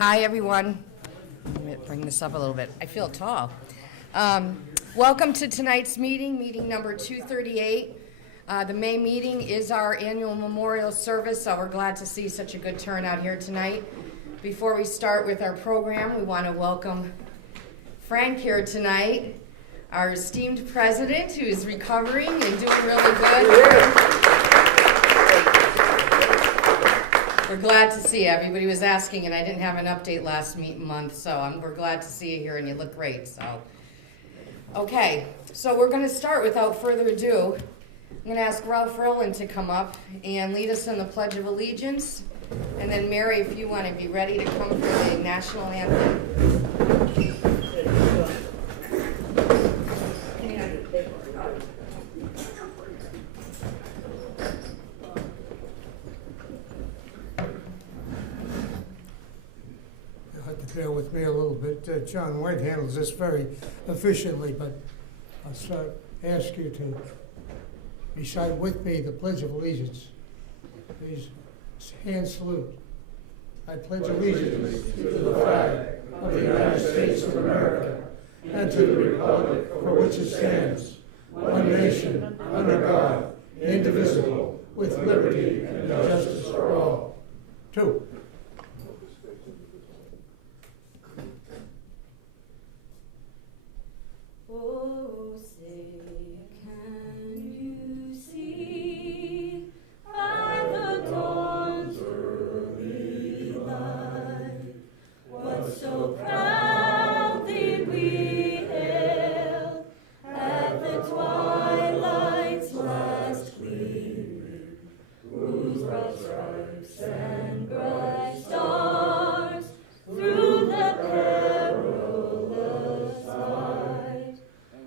Hi, everyone. Let me bring this up a little bit. I feel tall. Welcome to tonight's meeting number 238. The May meeting is our annual memorial service, so we're glad to see such a good turnout here tonight. Before we start with our program, we want to welcome Frank here tonight, our esteemed president, who is recovering and doing really good. We're glad to see you. Everybody was asking, and I didn't have an update last month, so we're glad to see you here, and you look great. So, okay, so we're going to start without further ado. I'm going to ask Ralph Rowland to come up and lead us in the Pledge of Allegiance, and then Mary, if you want to be ready to come for the national anthem. Bear with me a little bit. John White handles this very efficiently, but I'll ask you to recite with me the Pledge of Allegiance. Please hand salute. I pledge allegiance to the flag of the United States of America and to the republic for which it stands, one nation, under God, indivisible, with liberty and justice for all. Two. Oh, say, can you see by the dawn's early light what so proudly we hailed at the twilight's last gleaming, whose bright stripes and bright stars through the perilous fight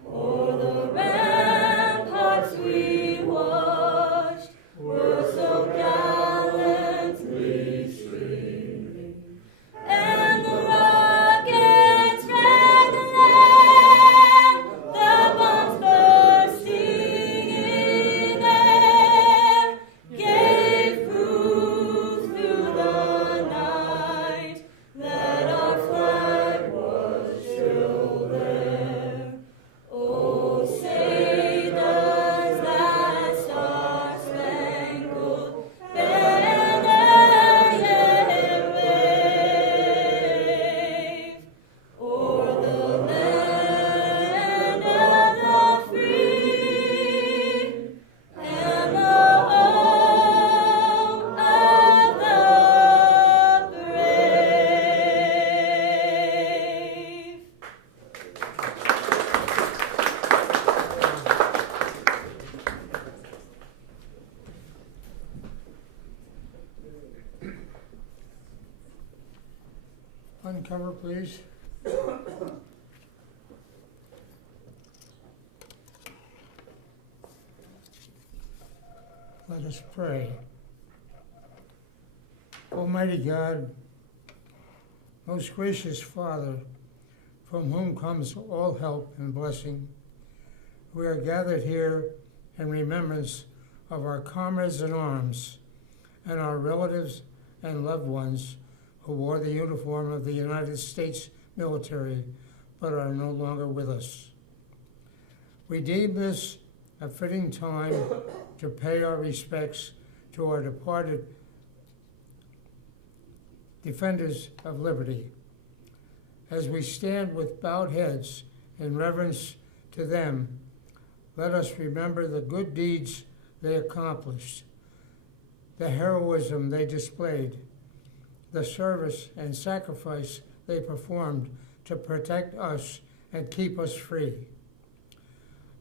o'er the ramparts we watched were so gallantly streaming, and the rockets' red glare, the bombs bursting in air, gave proof through the night that our flag was still there. Oh, say does that star-spangled banner yet wave o'er the land of the free and the home of the brave. Uncover, please. Let us pray. Almighty God, most gracious Father, from whom comes all help and blessing, we are gathered here in remembrance of our comrades in arms and our relatives and loved ones who wore the uniform of the United States military but are no longer with us. We deem this a fitting time to pay our respects to our departed defenders of liberty. As we stand with bowed heads in reverence to them, let us remember the good deeds they accomplished, the heroism they displayed, the service and sacrifice they performed to protect us and keep us free.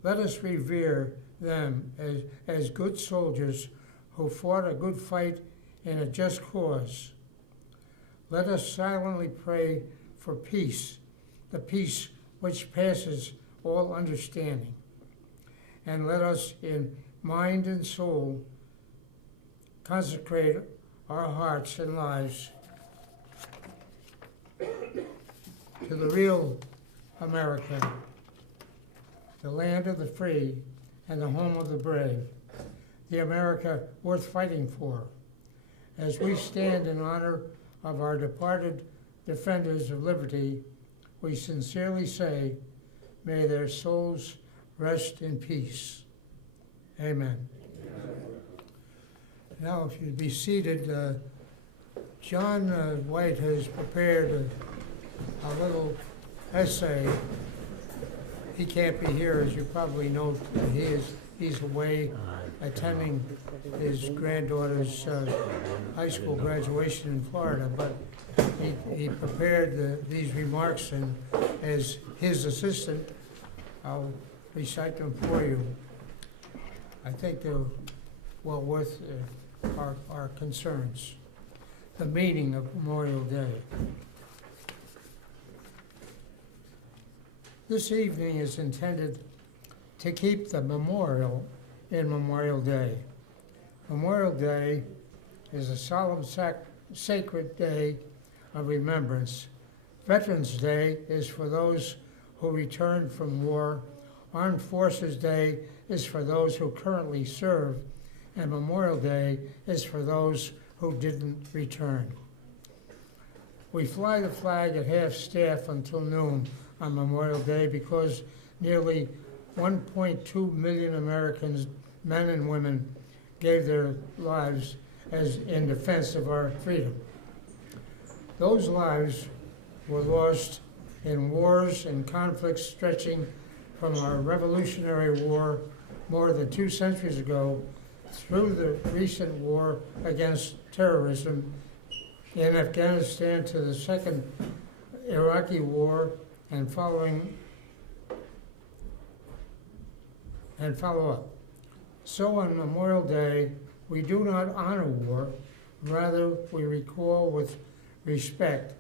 Let us revere them as good soldiers who fought a good fight in a just cause. Let us silently pray for peace, the peace which passes all understanding. And let us in mind and soul consecrate our hearts and lives to the real America, the land of the free and the home of the brave, the America worth fighting for. As we stand in honor of our departed defenders of liberty, we sincerely say, may their souls rest in peace. Amen. Now, if you'd be seated, John White has prepared a little essay. He can't be here, as you probably know. He's away attending his granddaughter's high school graduation in Florida, but he prepared these remarks, and as his assistant, I'll recite them for you. I think they're well worth our concerns. The meaning of Memorial Day. This evening is intended to keep the memorial in Memorial Day. Memorial Day is a solemn sacred day of remembrance. Veterans Day is for those who returned from war. Armed Forces Day is for those who currently serve. And Memorial Day is for those who didn't return. We fly the flag at half-staff until noon on Memorial Day because nearly 1.2 million Americans, men and women, gave their lives in defense of our freedom. Those lives were lost in wars and conflicts stretching from our Revolutionary War more than 2 centuries ago through the recent war against terrorism in Afghanistan to the second Iraqi war and follow up. So on Memorial Day, we do not honor war, rather we recall with respect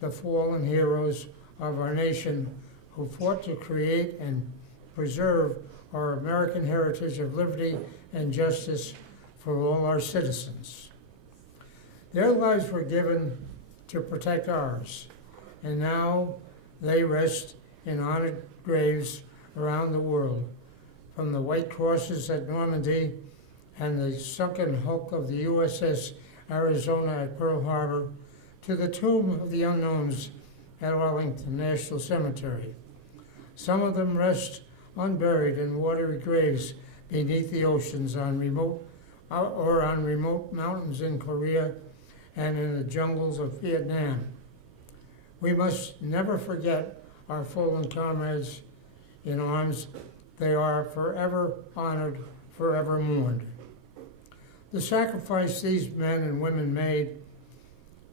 the fallen heroes of our nation who fought to create and preserve our American heritage of liberty and justice for all our citizens. Their lives were given to protect ours, and now they rest in honored graves around the world, from the white crosses at Normandy and the sunken hulk of the USS Arizona at Pearl Harbor to the Tomb of the Unknowns at Arlington National Cemetery. Some of them rest unburied in watery graves beneath the oceans on remote mountains in Korea and in the jungles of Vietnam. We must never forget our fallen comrades in arms. They are forever honored, forever mourned. The sacrifice these men and women made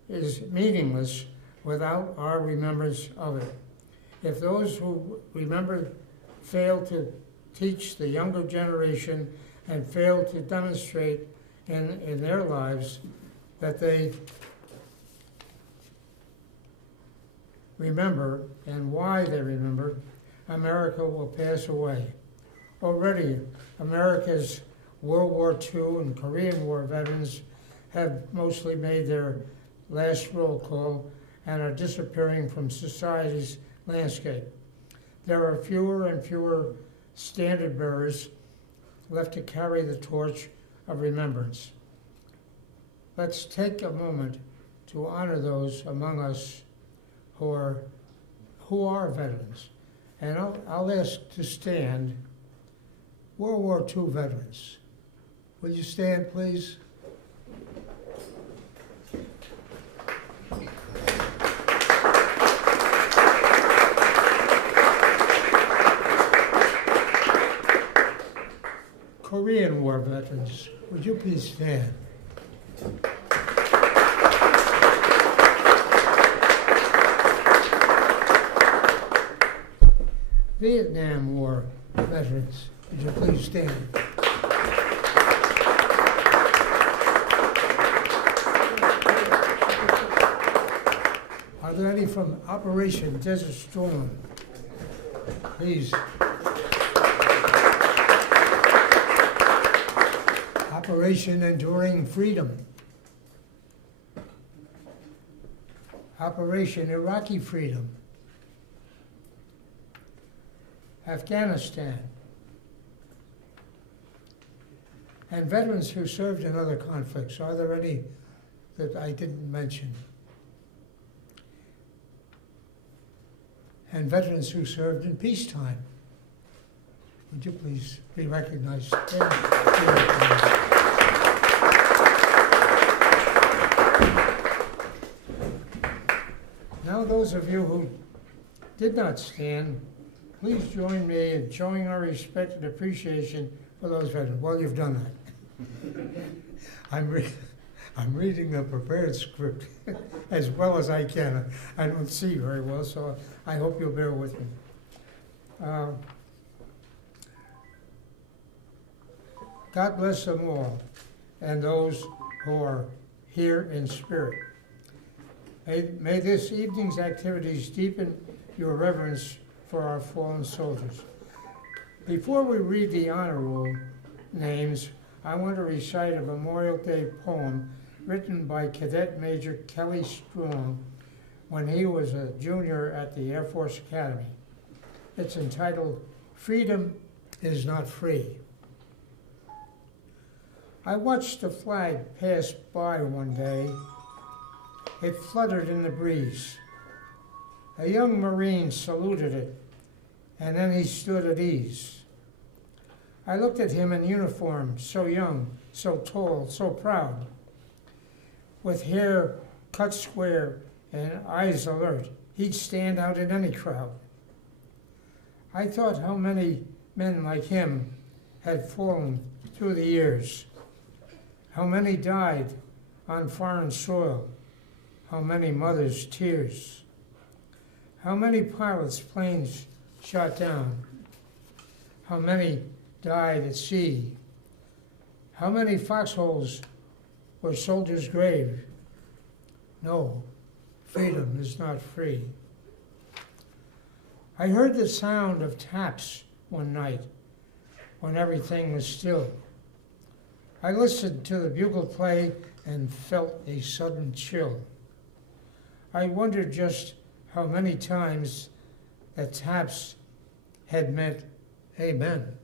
is meaningless without our remembrance of it. If those who remember fail to teach the younger generation and fail to demonstrate in their lives that they remember and why they remember, America will pass away. Already, America's World War II and Korean War veterans have mostly made their last roll call and are disappearing from society's landscape. There are fewer and fewer standard bearers left to carry the torch of remembrance. Let's take a moment to honor those among us who are veterans. And I'll ask to stand World War II veterans. Will you stand, please? Korean War veterans, would you please stand? Vietnam War veterans, would you please stand? Are there any from Operation Desert Storm? Please. Operation Enduring Freedom. Operation Iraqi Freedom. Afghanistan. And veterans who served in other conflicts. Are there any that I didn't mention? and veterans who served in peacetime. Would you please be recognized? Now, those of you who did not stand, please join me in showing our respect and appreciation for those veterans. Well, you've done that. I'm reading the prepared script as well as I can. I don't see very well, so I hope you'll bear with me. God bless them all, and those who are here in spirit. May this evening's activities deepen your reverence for our fallen soldiers. Before we read the honor roll names, I want to recite a Memorial Day poem written by Cadet Major Kelly Strong when he was a junior at the Air Force Academy. It's entitled, "Freedom is Not Free." I watched the flag pass by one day. It fluttered in the breeze. A young Marine saluted it, and then he stood at ease. I looked at him in uniform, so young, so tall, so proud, with hair cut square and eyes alert. He'd stand out in any crowd. I thought how many men like him had fallen through the years, how many died on foreign soil, how many mothers' tears, how many pilots' planes shot down, how many died at sea, how many foxholes were soldiers' grave. No, freedom is not free. I heard the sound of taps one night when everything was still. I listened to the bugle play and felt a sudden chill. I wondered just how many times the taps had meant amen,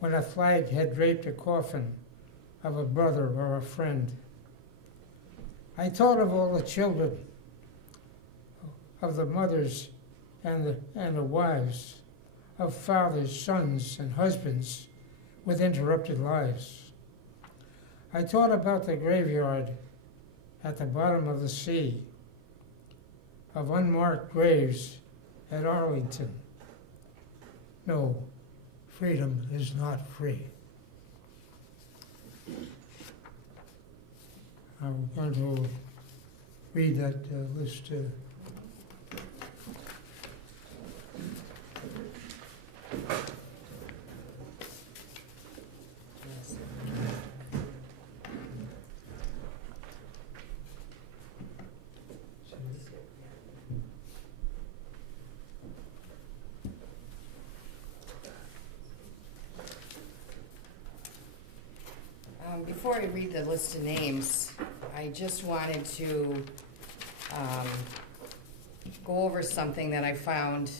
when a flag had draped a coffin of a brother or a friend. I thought of all the children, of the mothers and the wives, of fathers, sons, and husbands with interrupted lives. I thought about the graveyard at the bottom of the sea, of unmarked graves at Arlington. No, freedom is not free. I'm going to read that list. Before I read the list of names, I just wanted to go over something that I found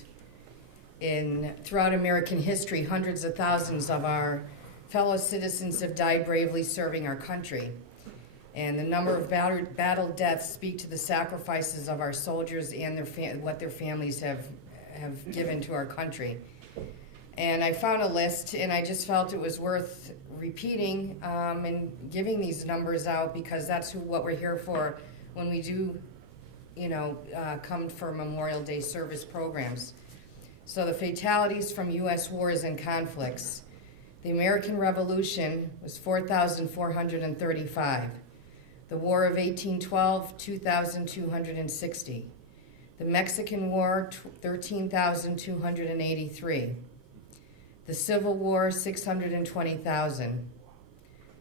throughout American history. Hundreds of thousands of our fellow citizens have died bravely serving our country. And the number of battle deaths speak to the sacrifices of our soldiers and what their families have given to our country. And I found a list, and I just felt it was worth repeating and giving these numbers out, because that's what we're here for when we do, come for Memorial Day service programs. So the fatalities from U.S. wars and conflicts. The American Revolution was 4,435. The War of 1812, 2,260. The Mexican War, 13,283. The Civil War, 620,000.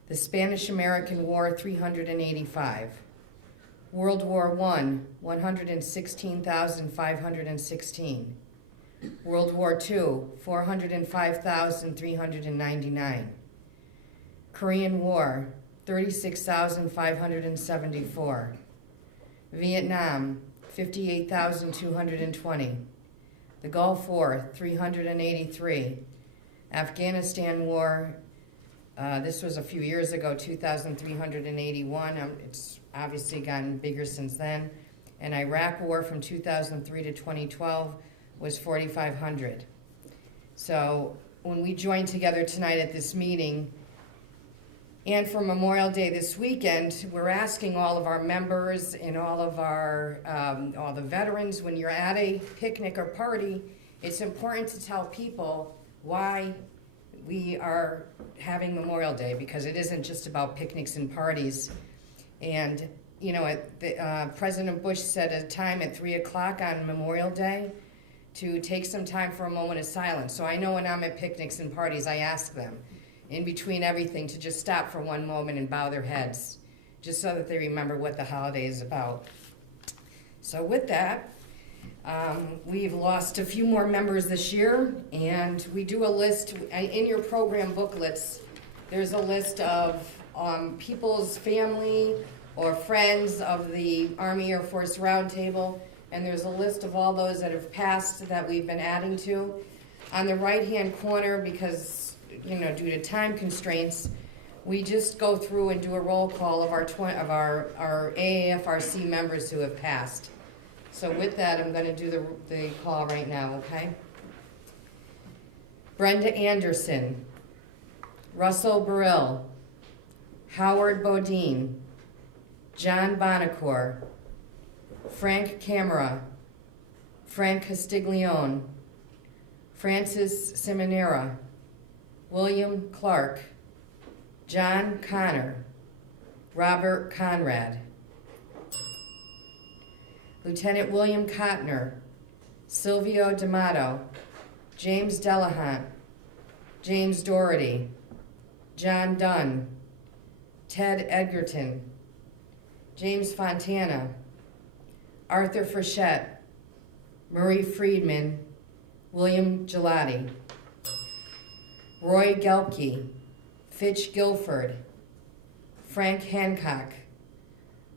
The Spanish-American War, 385. World War I, 116,516. World War II, 405,399. Korean War, 36,574. Vietnam, 58,220. The Gulf War, 383. Afghanistan War, this was a few years ago, 2,381. It's obviously gotten bigger since then. and Iraq War from 2003 to 2012 was 4,500. So when we join together tonight at this meeting, and for Memorial Day this weekend, we're asking all of our members and all of our, all the veterans, when you're at a picnic or party, it's important to tell people why we are having Memorial Day, because it isn't just about picnics and parties. And, you know, President Bush set a time at 3 o'clock on Memorial Day to take some time for a moment of silence. So I know when I'm at picnics and parties, I ask them, in between everything, to just stop for one moment and bow their heads, just so that they remember what the holiday is about. So with that, we've lost a few more members this year, and we do a list, in your program booklets, there's a list of people's family or friends of the Army Air Force Roundtable, and there's a list of all those that have passed that we've been adding to. On the right-hand corner, because due to time constraints, we just go through and do a roll call of our AAFRC members who have passed. So with that, I'm going to do the call right now, okay? Brenda Anderson, Russell Burrill, Howard Bodine, John Bonacore, Frank Camera, Frank Castiglione, Francis Simonera, William Clark, John Connor, Robert Conrad, Lieutenant William Cotner, Silvio D'Amato, James Delahant, James Doherty, John Dunn, Ted Edgerton, James Fontana, Arthur Frechette, Murray Friedman, William Gelati, Roy Gelke, Fitch Guilford, Frank Hancock,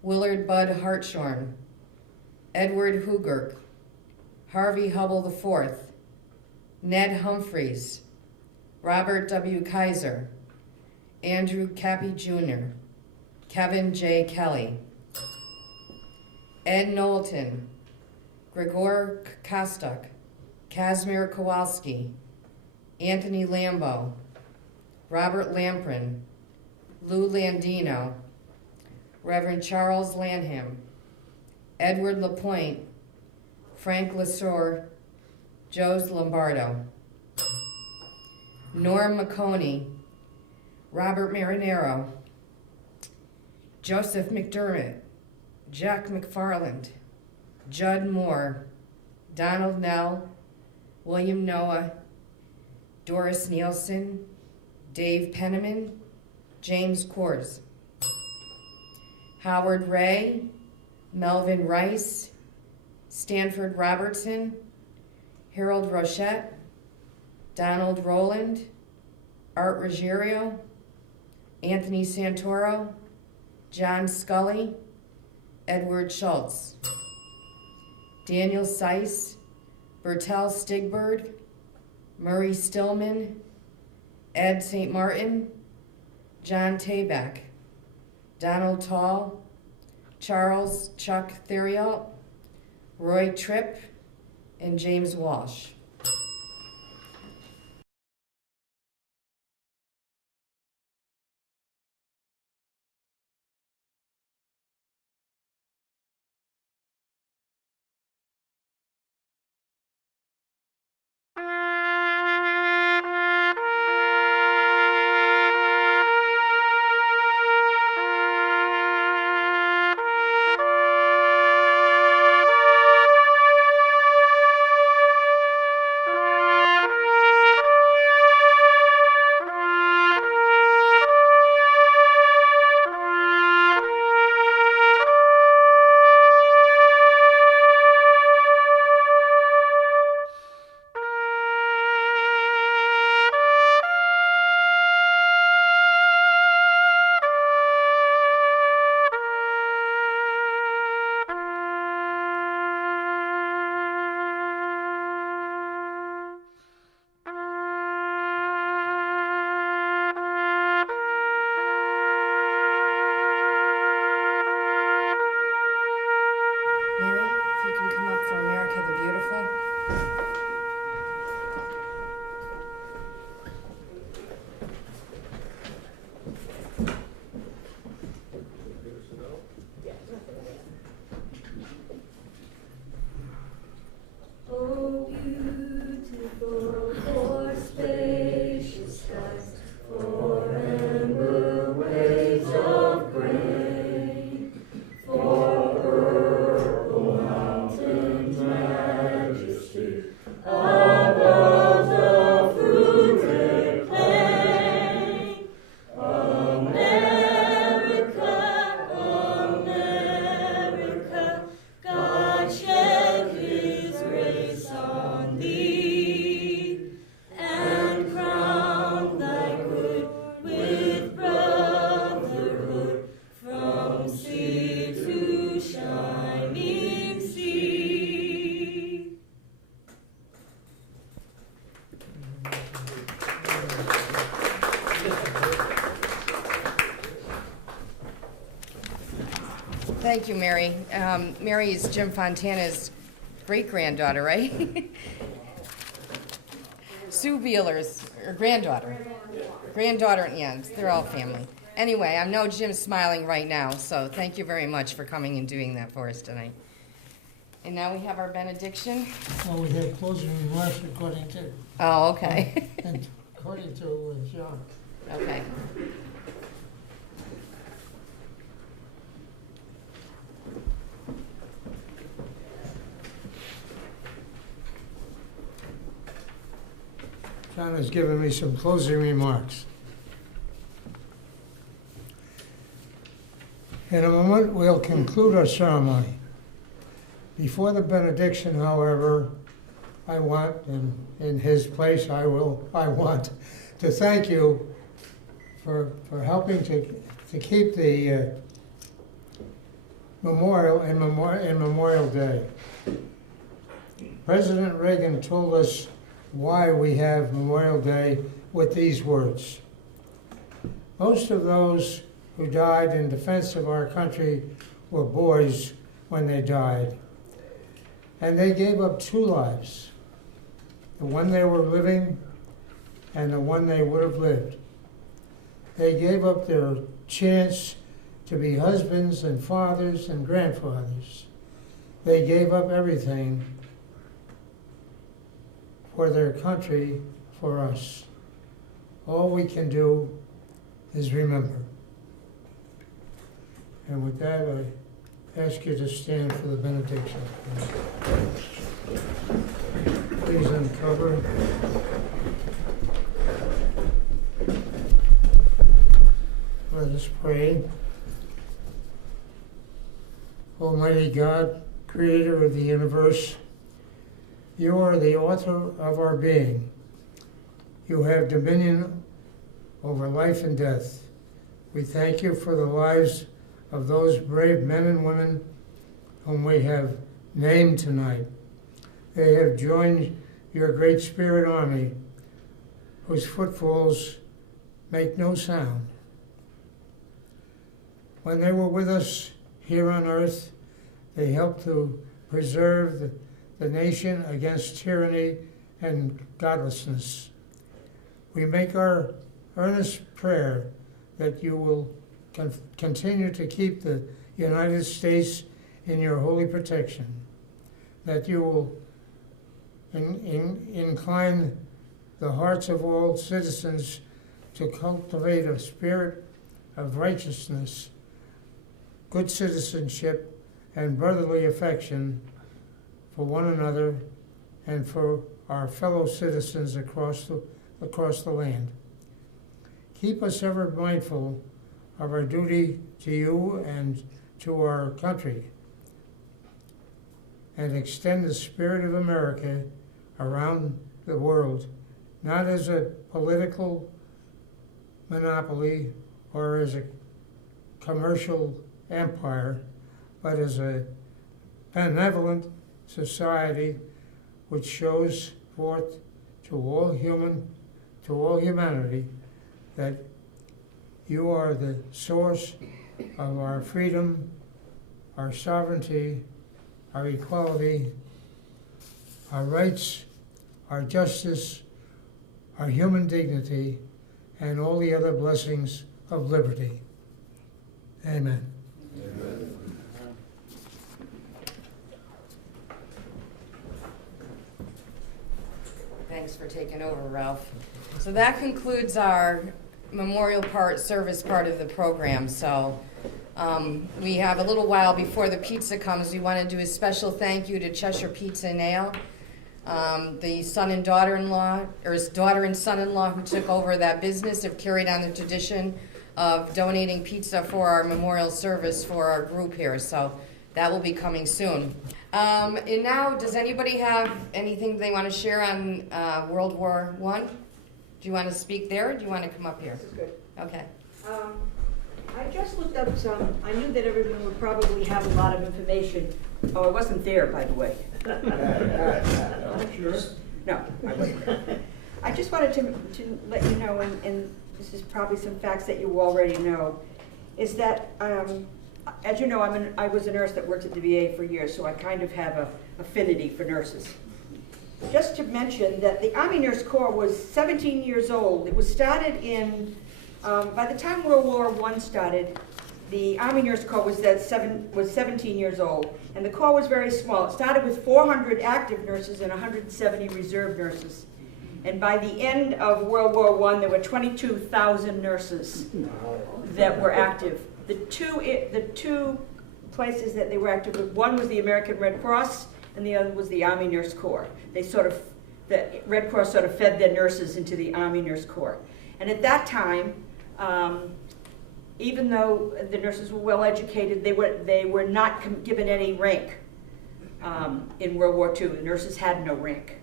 Willard Bud Hartshorn, Edward Hoogerk, Harvey Hubble IV, Ned Humphreys, Robert W. Kaiser, Andrew Cappy Jr., Kevin J. Kelly, Ed Knowlton, Gregor Kostuk, Kazimir Kowalski, Anthony Lambo, Robert Lamprin, Lou Landino, Reverend Charles Lanham, Edward Lapointe, Frank Lesor, Jose Lombardo, Norm McConey, Robert Marinero, Joseph McDermott, Jack McFarland, Judd Moore, Donald Nell, William Noah, Doris Nielsen, Dave Penniman, James Kors, Howard Ray, Melvin Rice, Stanford Robertson, Harold Rochette, Donald Rowland, Art Ruggiero, Anthony Santoro, John Scully, Edward Schultz, Daniel Seiss, Bertel Stigberg, Murray Stillman, Ed St. Martin, John Tabak, Donald Tall, Charles Chuck Theriault, Roy Tripp, and James Walsh. Thank you, Mary. Mary is Jim Fontana's great-granddaughter, right? Sue Beeler's granddaughter. Granddaughter and aunts. They're all family. Anyway, I know Jim's smiling right now, so thank you very much for coming and doing that for us tonight. And now we have our benediction. Well, we have closing remarks according to, Oh, okay. and according to John. Okay. John has given me some closing remarks. In a moment, we'll conclude our ceremony. Before the benediction, however, I want, and in his place, I want to thank you for helping to keep the memorial in Memorial Day. President Reagan told us why we have Memorial Day with these words. Most of those who died in defense of our country were boys when they died. And they gave up two lives, the one they were living and the one they would have lived. They gave up their chance to be husbands and fathers and grandfathers. They gave up everything for their country, for us. All we can do is remember. And with that, I ask you to stand for the benediction. Please uncover. Let us pray. Almighty God, creator of the universe, you are the author of our being. You have dominion over life and death. We thank you for the lives of those brave men and women whom we have named tonight. They have joined your great spirit army, whose footfalls make no sound. When they were with us here on earth, they helped to preserve the nation against tyranny and godlessness. We make our earnest prayer that you will continue to keep the United States in your holy protection, that you will incline the hearts of all citizens to cultivate a spirit of righteousness, good citizenship, and brotherly affection for one another and for our fellow citizens across the land. Keep us ever mindful of our duty to you and to our country, and extend the spirit of America around the world, not as a political monopoly or as a commercial empire, but as a benevolent society which shows forth to all humanity that you are the source of our freedom, our sovereignty, our equality, our rights, our justice, our human dignity, and all the other blessings of liberty. Amen. Amen. Thanks for taking over, Ralph. So that concludes our memorial service part of the program. So we have a little while before the pizza comes. We want to do a special thank you to Cheshire Pizza and Ale, the son and daughter-in-law, or his daughter and son-in-law who took over that business, have carried on the tradition of donating pizza for our memorial service for our group here. So that will be coming soon. And now, does anybody have anything they want to share on World War I? Do you want to speak there, or do you want to come up here? This is good. Okay. I just looked up some, I knew that everyone would probably have a lot of information. Oh, I wasn't there, by the way. Sure. No, I wasn't there. I just wanted to let you know, and this is probably some facts that you already know, is that as you know, I was a nurse that worked at the VA for years, so I kind of have a affinity for nurses. Just to mention that the Army Nurse Corps was 17 years old. It was started in, by the time World War I started, the Army Nurse Corps was 17 years old, and the Corps was very small. It started with 400 active nurses and 170 reserve nurses. And by the end of World War I, there were 22,000 nurses that were active. The two places that they were active with, one was the American Red Cross, and the other was the Army Nurse Corps. The Red Cross sort of fed their nurses into the Army Nurse Corps. And at that time, even though the nurses were well educated, they were not given any rank in World War II. The nurses had no rank.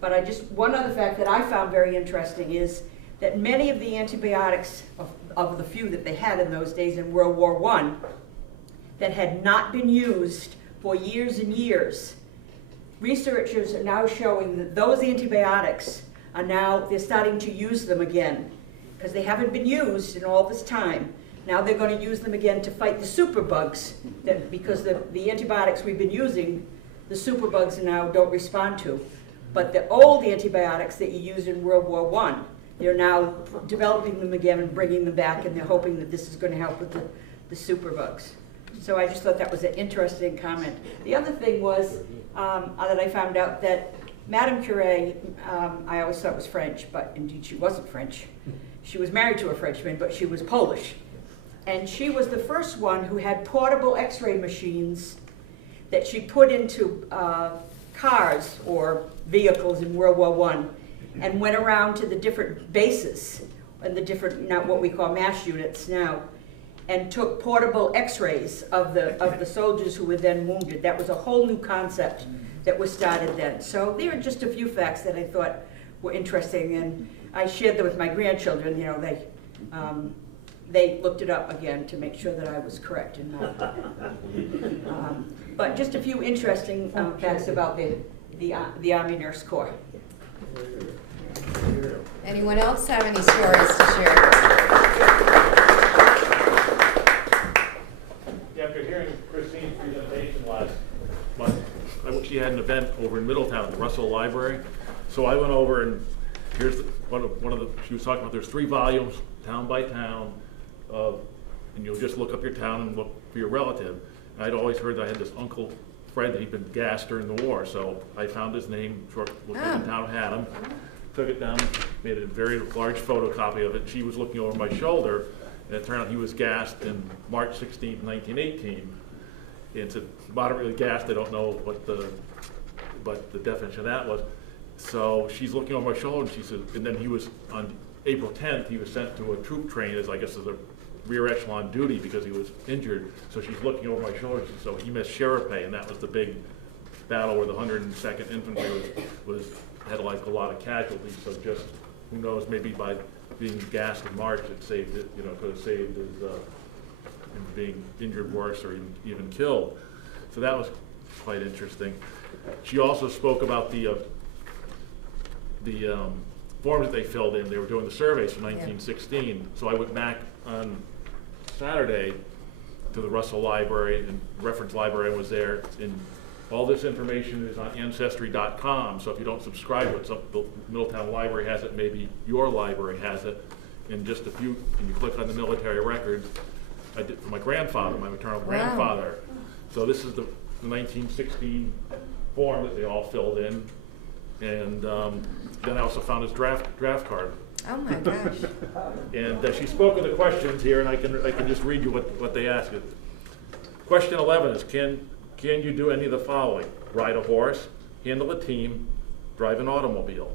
But one other fact that I found very interesting is that many of the antibiotics, of the few that they had in those days in World War I, that had not been used for years and years, researchers are now showing that those antibiotics they're starting to use them again, because they haven't been used in all this time. Now they're going to use them again to fight the superbugs, because the antibiotics we've been using, the superbugs now don't respond to. But the old antibiotics that you used in World War I, they're now developing them again and bringing them back, and they're hoping that this is going to help with the superbugs. So I just thought that was an interesting comment. The other thing was that I found out that Madame Curie, I always thought was French, but indeed she wasn't French. She was married to a Frenchman, but she was Polish. And she was the first one who had portable X-ray machines that she put into cars or vehicles in World War I, and went around to the different bases and the different, now what we call MASH units now, and took portable X-rays of the soldiers who were then wounded. That was a whole new concept that was started then. So there are just a few facts that I thought were interesting, and I shared them with my grandchildren. You know, they looked it up again to make sure that I was correct in that. But just a few interesting facts about the Army Nurse Corps. Anyone else have any stories to share? After hearing Christine's presentation last month, she had an event over in Middletown, the Russell Library. So I went over, and here's one of the, she was talking about, there's 3 volumes, town by town, and you'll just look up your town and look for your relative. And I'd always heard that I had this Uncle Fred that he'd been gassed during the war, so I found his name, looked in town, had him, took it down, made a very large photocopy of it. She was looking over my shoulder, and it turned out he was gassed in March 16, 1918. It's moderately gassed. I don't know what the definition of that was. So she's looking over my shoulder, and she said, and then he was on April 10th, he was sent to a troop train as, I guess, as a rear echelon duty because he was injured. So she's looking over my shoulder, so he missed Sherape, and that was the big battle where the 102nd Infantry had like a lot of casualties. So just, who knows, maybe by being gassed in March, it saved it, you know, could have saved his, him being injured worse or even killed. So that was quite interesting. She also spoke about the forms that they filled in. They were doing the surveys from 1916. So I went back on Saturday to the Russell Library, and the reference library was there, and all this information is on Ancestry.com, so if you don't subscribe to it, the Middletown Library has it, maybe your library has it, and just a few, and you click on the military records. I did for my grandfather, my maternal grandfather. So this is the 1916 form that they all filled in, and then I also found his draft card. Oh my gosh. And she spoke of the questions here, and I can just read you what they asked. Question 11 is, can you do any of the following? Ride a horse, handle a team, drive an automobile,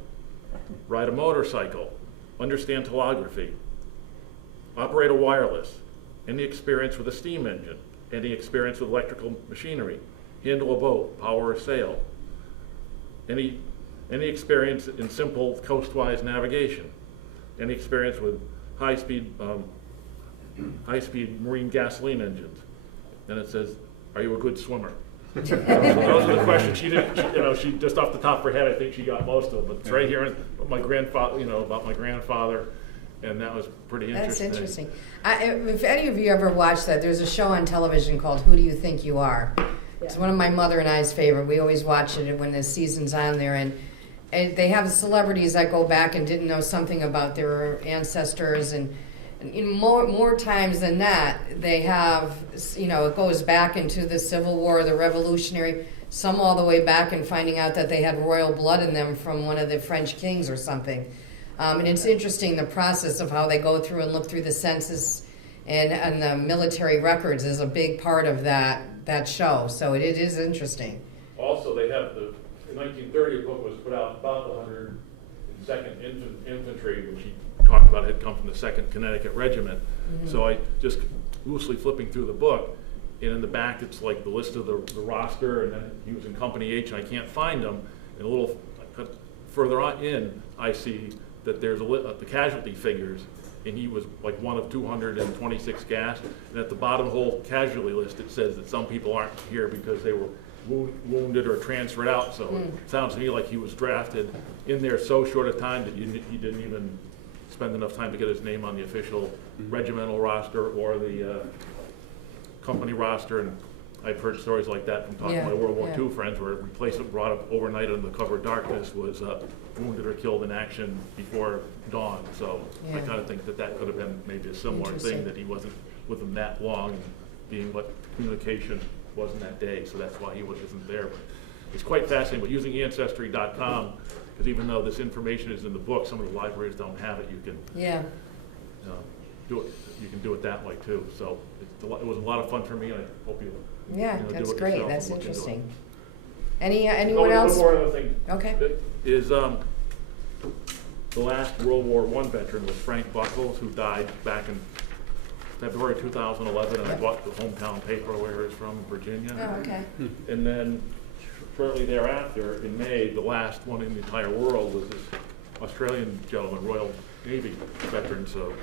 ride a motorcycle, understand telegraphy, operate a wireless, any experience with a steam engine, any experience with electrical machinery, handle a boat, power a sail, any experience in simple coastwise navigation, any experience with high-speed marine gasoline engines. Then it says, are you a good swimmer? So those are the questions. She didn't, she just off the top of her head, I think she got most of them. But it's right here about my grandfather, and that was pretty That's interesting. interesting. If any of you ever watched that, there's a show on television called Who Do You Think You Are? It's one of my mother and I's favorite. We always watch it when the season's on there, and they have celebrities that go back and didn't know something about their ancestors, and more times than that, they have, it goes back into the Civil War, the Revolutionary, some all the way back and finding out that they had royal blood in them from one of the French kings or something. And it's interesting, the process of how they go through and look through the census and the military records is a big part of that show. So it is interesting. Also, they have the 1930 book was put out about the 102nd Infantry, which he talked about had come from the 2nd Connecticut Regiment. Mm-hmm. So I just loosely flipping through the book, and in the back it's like the list of the roster, and then he was in Company H, and I can't find him. And a little further on in, I see that there's the casualty figures, and he was like one of 226 gassed. And at the bottom whole casualty list, it says that some people aren't here because they were wounded or transferred out. So it sounds to me like he was drafted in there so short a time that he didn't even spend enough time to get his name on the official regimental roster or the company roster. And I've heard stories like that from talking to my World War II friends, where a replacement brought up overnight under the cover of darkness was wounded or killed in action before dawn. So I kind of think that could have been maybe a similar thing, that he wasn't with them that long, being what communication wasn't that day, so that's why he isn't there. But it's quite fascinating. But using Ancestry.com, because even though this information is in the book, some of the libraries don't have it. You can do it. You can do it that way too. So it was a lot of fun for me. I hope you. That's do it great. yourself That's and look into it. interesting. Anyone else? One more other thing. Okay. Is the last World War I veteran was Frank Buckles, who died back in February 2011, and I bought the hometown paper where he's from, Virginia. Oh, okay. And then shortly thereafter, in May, the last one in the entire world was this Australian gentleman, Royal Navy veteran. So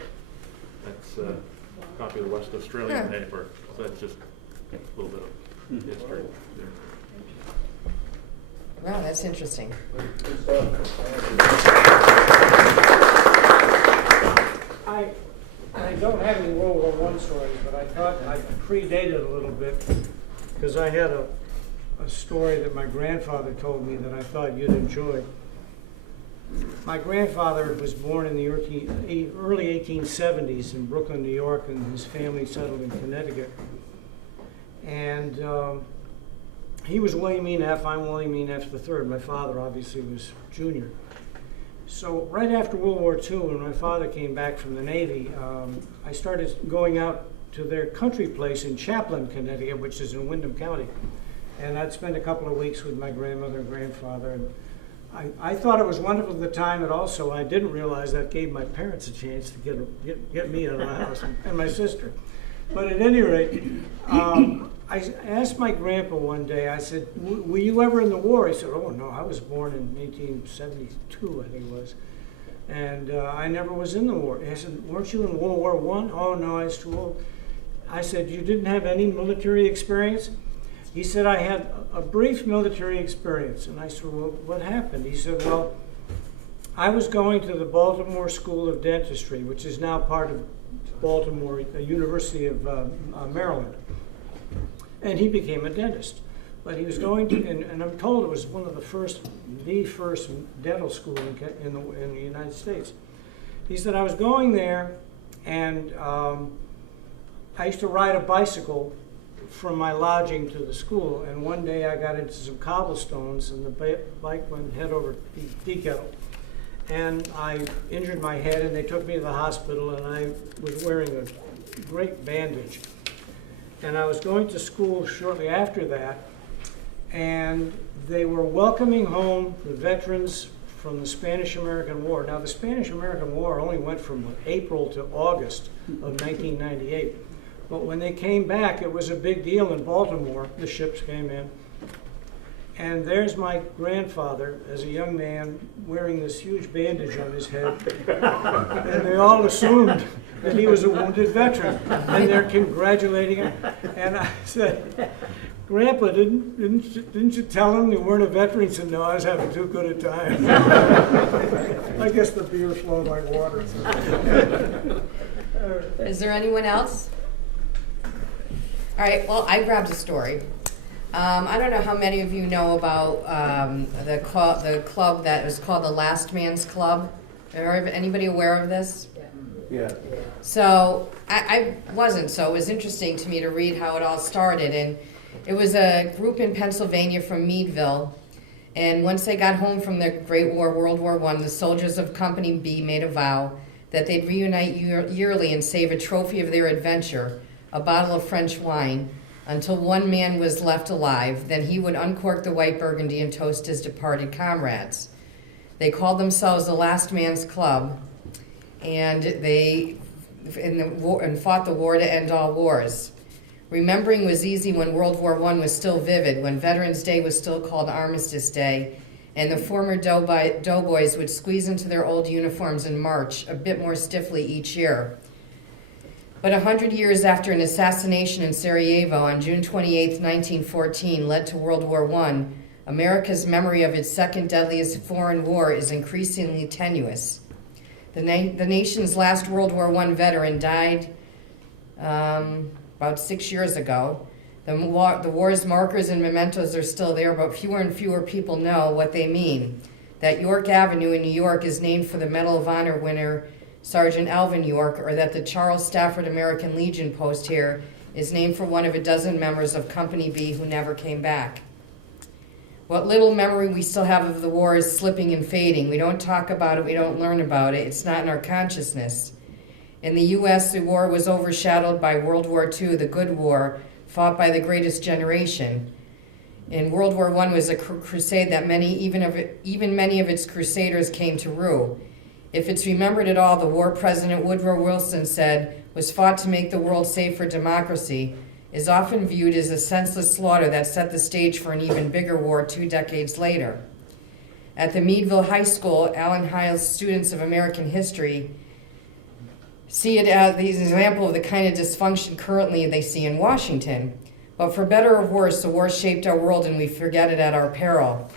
that's a copy of the West Australian paper. So that's just a little bit of history there. Wow, that's interesting. I don't have any World War I stories, but I thought I predated a little bit because I had a story that my grandfather told me that I thought you'd enjoy. My grandfather was born in the early 1870s in Brooklyn, New York, and his family settled in Connecticut. And he was William E. Neff, I'm William E. Neff III. My father obviously was junior. So right after World War II, when my father came back from the Navy, I started going out to their country place in Chaplin, Connecticut, which is in Windham County. And I'd spend a couple of weeks with my grandmother and grandfather. And I thought it was wonderful at the time, and also I didn't realize that gave my parents a chance to get me out of the house and my sister. But at any rate, I asked my grandpa one day, I said, were you ever in the war? He said, oh no, I was born in 1872, I think it was. And I never was in the war. I said, weren't you in World War I? Oh no, I was too old. I said, you didn't have any military experience? He said, I had a brief military experience. And I said, well, what happened? He said, well, I was going to the Baltimore School of Dentistry, which is now part of Baltimore, the University of Maryland. And he became a dentist. But he was going to, and I'm told it was one of the first dental school in the United States. He said, I was going there, and I used to ride a bicycle from my lodging to the school, and one day I got into some cobblestones, and the bike went head over tea kettle. And I injured my head, and they took me to the hospital, and I was wearing a great bandage. And I was going to school shortly after that, and they were welcoming home the veterans from the Spanish-American War. Now, the Spanish-American War only went from April to August of 1998. But when they came back, it was a big deal in Baltimore. The ships came in. And there's my grandfather, as a young man, wearing this huge bandage on his head. And they all assumed that he was a wounded veteran. And they're congratulating him. And I said, Grandpa, didn't you tell him you weren't a veteran? He said, no, I was having too good a time. I guess the beer flowed like water. Is there anyone else? All right, well, I grabbed a story. I don't know how many of you know about the club that was called the Last Man's Club. Anybody aware of this? Yeah. So I wasn't, so it was interesting to me to read how it all started. And it was a group in Pennsylvania from Meadville. And once they got home from the Great War, World War I, the soldiers of Company B made a vow that they'd reunite yearly and save a trophy of their adventure, a bottle of French wine, until one man was left alive. Then he would uncork the white burgundy and toast his departed comrades. They called themselves the Last Man's Club, and they fought the war to end all wars. Remembering was easy when World War I was still vivid, when Veterans Day was still called Armistice Day, and the former doughboys would squeeze into their old uniforms and march a bit more stiffly each year. But 100 years after an assassination in Sarajevo on June 28, 1914, led to World War I, America's memory of its second deadliest foreign war is increasingly tenuous. The nation's last World War I veteran died about 6 years ago. The war's markers and mementos are still there, but fewer and fewer people know what they mean. That York Avenue in New York is named for the Medal of Honor winner Sergeant Alvin York, or that the Charles Stafford American Legion post here is named for one of a dozen members of Company B who never came back. What little memory we still have of the war is slipping and fading. We don't talk about it, we don't learn about it, it's not in our consciousness. In the U.S., the war was overshadowed by World War II, the good war, fought by the greatest generation. And World War I was a crusade that even many of its crusaders came to rue. If it's remembered at all, the war President Woodrow Wilson said was fought to make the world safe for democracy is often viewed as a senseless slaughter that set the stage for an even bigger war 2 decades later. At the Meadville High School, Allen Hiles students of American history see it as the example of the kind of dysfunction currently they see in Washington. But for better or worse, the war shaped our world and we forget it at our peril.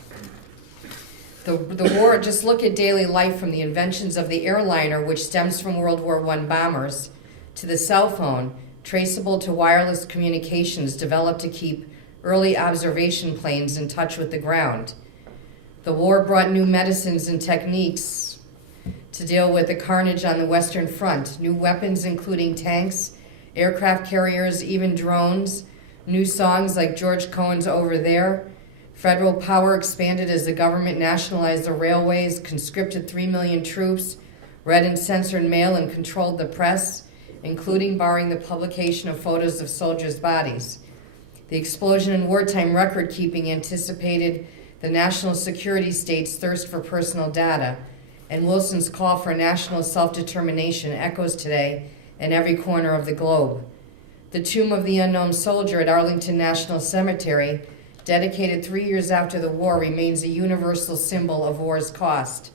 The war, just look at daily life from the inventions of the airliner, which stems from World War I bombers, to the cell phone, traceable to wireless communications developed to keep early observation planes in touch with the ground. The war brought new medicines and techniques to deal with the carnage on the Western Front, new weapons including tanks, aircraft carriers, even drones, new songs like George Cohen's Over There. Federal power expanded as the government nationalized the railways, conscripted 3 million troops, read and censored mail, and controlled the press, including barring the publication of photos of soldiers' bodies. The explosion in wartime record-keeping anticipated the national security state's thirst for personal data, and Wilson's call for national self-determination echoes today in every corner of the globe. The tomb of the unknown soldier at Arlington National Cemetery, dedicated 3 years after the war, remains a universal symbol of war's cost.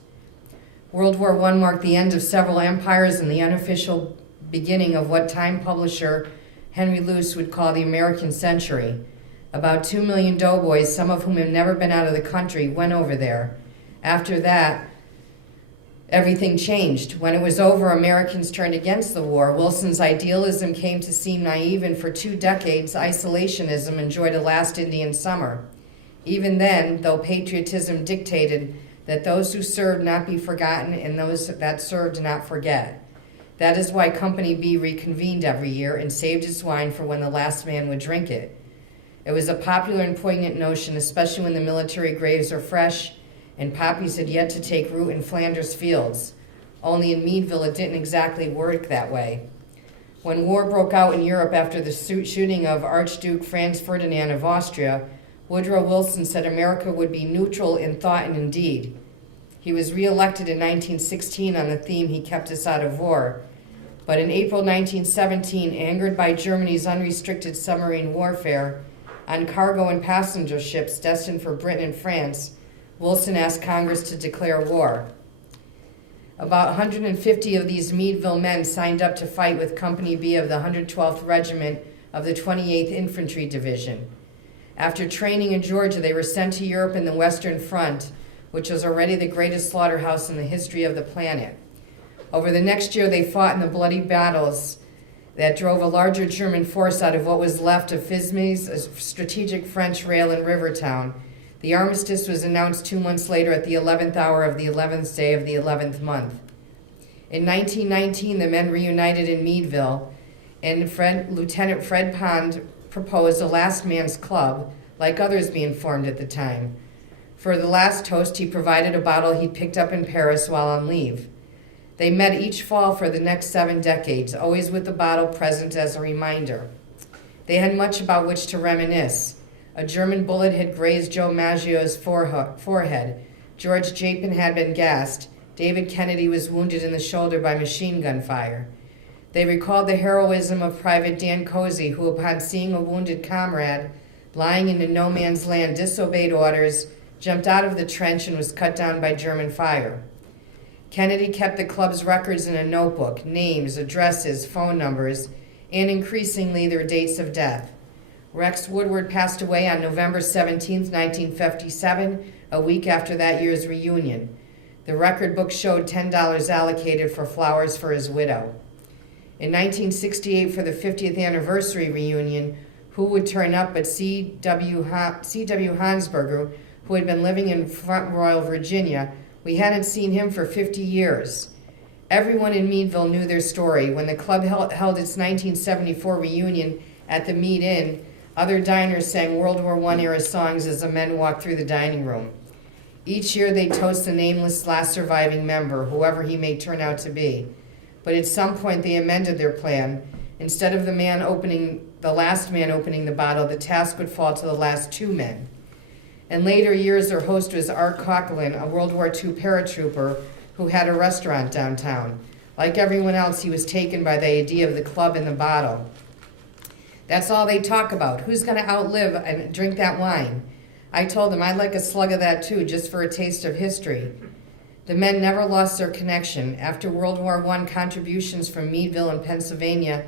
World War I marked the end of several empires and the unofficial beginning of what Time publisher Henry Luce would call the American century. About 2 million doughboys, some of whom had never been out of the country, went over there. After that, everything changed. When it was over, Americans turned against the war. Wilson's idealism came to seem naive, and for 2 decades, isolationism enjoyed a last Indian summer. Even then, though patriotism dictated that those who served not be forgotten and those that served not forget. That is why Company B reconvened every year and saved its wine for when the last man would drink it. It was a popular and poignant notion, especially when the military graves are fresh and poppies had yet to take root in Flanders fields. Only in Meadville it didn't exactly work that way. When war broke out in Europe after the shooting of Archduke Franz Ferdinand of Austria, Woodrow Wilson said America would be neutral in thought and in deed. He was reelected in 1916 on the theme, "He kept us out of war." But in April 1917, angered by Germany's unrestricted submarine warfare on cargo and passenger ships destined for Britain and France, Wilson asked Congress to declare war. About 150 of these Meadville men signed up to fight with Company B of the 112th Regiment of the 28th Infantry Division. After training in Georgia, they were sent to Europe in the Western Front, which was already the greatest slaughterhouse in the history of the planet. Over the next year, they fought in the bloody battles that drove a larger German force out of what was left of Fismes, a strategic French rail and river town. The armistice was announced 2 months later at the 11th hour of the 11th day of the 11th month. In 1919, the men reunited in Meadville, and Lieutenant Fred Pond proposed a last man's club, like others being formed at the time. For the last toast, he provided a bottle he'd picked up in Paris while on leave. They met each fall for the next 7 decades, always with the bottle present as a reminder. They had much about which to reminisce. A German bullet had grazed Joe Maggio's forehead. George Chapin had been gassed. David Kennedy was wounded in the shoulder by machine gun fire. They recalled the heroism of Private Dan Cozy, who, upon seeing a wounded comrade lying in a no man's land, disobeyed orders, jumped out of the trench, and was cut down by German fire. Kennedy kept the club's records in a notebook, names, addresses, phone numbers, and increasingly their dates of death. Rex Woodward passed away on November 17, 1957, a week after that year's reunion. The record book showed $10 allocated for flowers for his widow. In 1968, for the 50th anniversary reunion, who would turn up but C.W. Hansberger, who had been living in Front Royal, Virginia. We hadn't seen him for 50 years. Everyone in Meadville knew their story. When the club held its 1974 reunion at the Mead Inn, other diners sang World War I era songs as the men walked through the dining room. Each year they toast the nameless last surviving member, whoever he may turn out to be. But at some point they amended their plan. Instead of the last man opening the bottle, the task would fall to the last 2 men. In later years, their host was Art Coughlin, a World War II paratrooper who had a restaurant downtown. Like everyone else, he was taken by the idea of the club and the bottle. That's all they talk about. Who's going to outlive and drink that wine? I told them I'd like a slug of that too, just for a taste of history. The men never lost their connection. After World War I, contributions from Meadville and Pennsylvania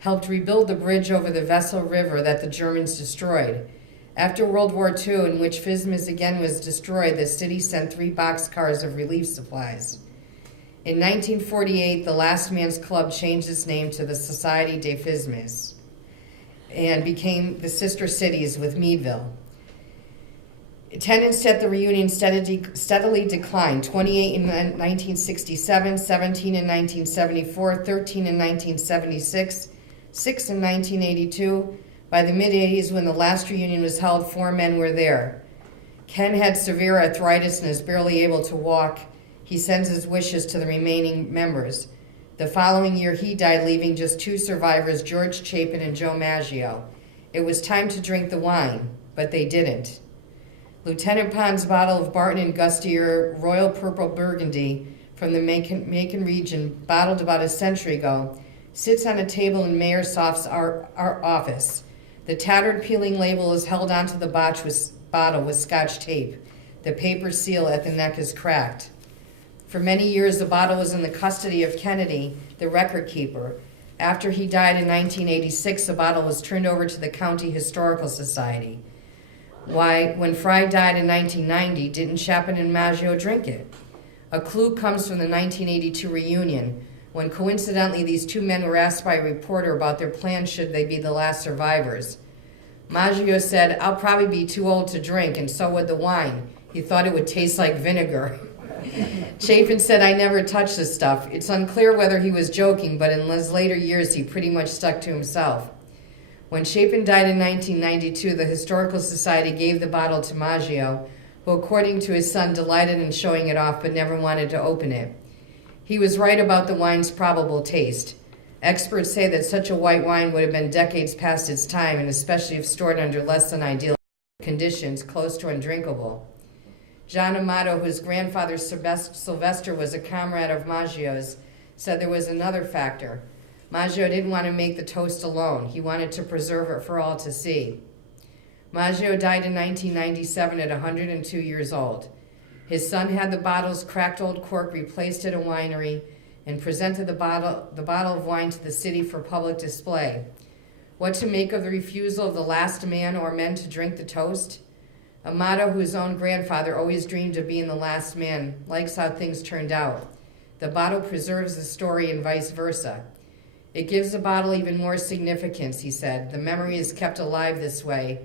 helped rebuild the bridge over the Vestal River that the Germans destroyed. After World War II, in which Fismes again was destroyed, the city sent 3 boxcars of relief supplies. In 1948, the Last Man's Club changed its name to the Société des Fismes and became the sister cities with Meadville. Attendance at the reunion steadily declined, 28 in 1967, 17 in 1974, 13 in 1976, 6 in 1982. By the mid-'80s, when the last reunion was held, 4 men were there. Ken had severe arthritis and is barely able to walk. He sends his wishes to the remaining members. The following year, he died, leaving just 2 survivors, George Chapin and Joe Maggio. It was time to drink the wine, but they didn't. Lieutenant Pond's bottle of Barton & Gustier Royal Purple Burgundy from the Macon region, bottled about a century ago, sits on a table in Mayor Soft's our office. The tattered peeling label is held onto the bottle with Scotch tape. The paper seal at the neck is cracked. For many years, the bottle was in the custody of Kennedy, the record keeper. After he died in 1986, the bottle was turned over to the County Historical Society. Why, when Fry died in 1990, didn't Chapin and Maggio drink it? A clue comes from the 1982 reunion, when coincidentally these 2 men were asked by a reporter about their plans should they be the last survivors. Maggio said, "I'll probably be too old to drink, and so would the wine. He thought it would taste like vinegar." Chapin said, "I never touched the stuff." It's unclear whether he was joking, but in his later years he pretty much stuck to himself. When Chapin died in 1992, the Historical Society gave the bottle to Maggio, who, according to his son, delighted in showing it off but never wanted to open it. He was right about the wine's probable taste. Experts say that such a white wine would have been decades past its time, and especially if stored under less than ideal conditions, close to undrinkable. John Amato, whose grandfather Sylvester was a comrade of Maggio's, said there was another factor. Maggio didn't want to make the toast alone. He wanted to preserve it for all to see. Maggio died in 1997 at 102 years old. His son had the bottle's cracked old cork replaced at a winery and presented the bottle of wine to the city for public display. What to make of the refusal of the last man or men to drink the toast? A motto whose own grandfather always dreamed of being the last man, likes how things turned out. The bottle preserves the story and vice versa. It gives the bottle even more significance, he said. The memory is kept alive this way.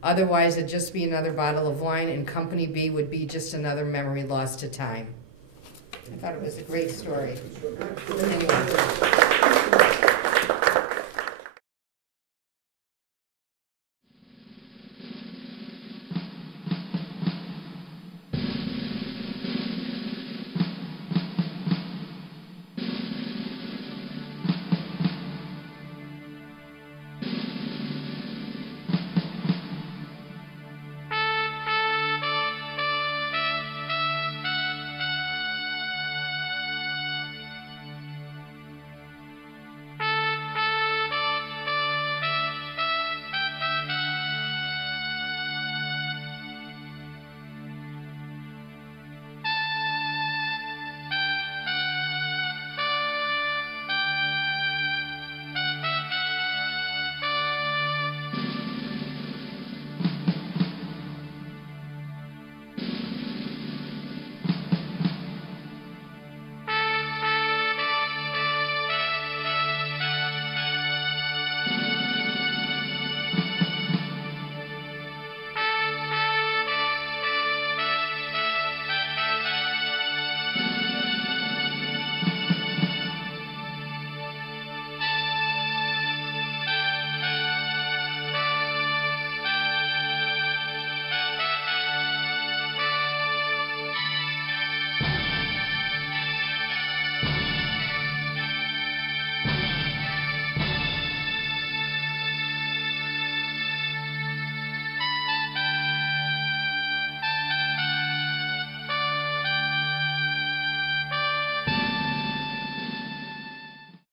Otherwise, it'd just be another bottle of wine, and Company B would be just another memory lost to time. I thought it was a great story. Anyway.